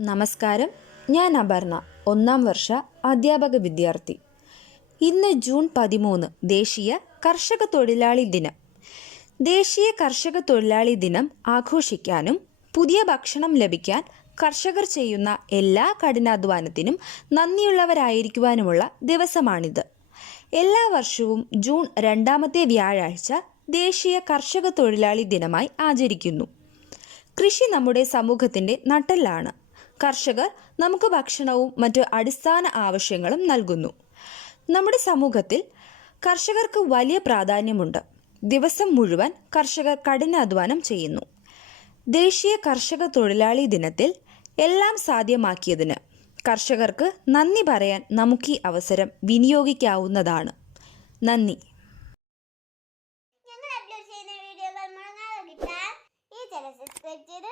നമസ്കാരം. ഞാൻ അപർണ ഒന്നാം വർഷ അധ്യാപക വിദ്യാർത്ഥി. ഇന്ന് ജൂൺ പതിമൂന്ന് ദേശീയ കർഷക തൊഴിലാളി ദിനം. ദേശീയ കർഷക തൊഴിലാളി ദിനം ആഘോഷിക്കാനും പുതിയ ഭക്ഷണം ലഭിക്കാൻ കർഷകർ ചെയ്യുന്ന എല്ലാ കഠിനാധ്വാനത്തിനും നന്ദിയുള്ളവരായിരിക്കുവാനുമുള്ള ദിവസമാണിത്. എല്ലാ വർഷവും ജൂൺ രണ്ടാമത്തെ വ്യാഴാഴ്ച ദേശീയ കർഷക തൊഴിലാളി ദിനമായി ആചരിക്കുന്നു. കൃഷി നമ്മുടെ സമൂഹത്തിന്റെ നട്ടെല്ലാണ്. കർഷകർ നമുക്ക് ഭക്ഷണവും മറ്റ് അടിസ്ഥാന ആവശ്യങ്ങളും നൽകുന്നു. നമ്മുടെ സമൂഹത്തിൽ കർഷകർക്ക് വലിയ പ്രാധാന്യമുണ്ട്. ദിവസം മുഴുവൻ കർഷകർ കഠിനാധ്വാനം ചെയ്യുന്നു. ദേശീയ കർഷക തൊഴിലാളി ദിനത്തിൽ എല്ലാം സാധ്യമാക്കിയതിന് കർഷകർക്ക് നന്ദി പറയാൻ നമുക്ക് ഈ അവസരം വിനിയോഗിക്കാവുന്നതാണ്. നന്ദി. ഞങ്ങൾ അപ്ലോഡ് ചെയ്യുന്ന വീഡിയോകൾ കിട്ടാൻ ഈ ചാനൽ സബ്സ്ക്രൈബ് ചെയ്ത്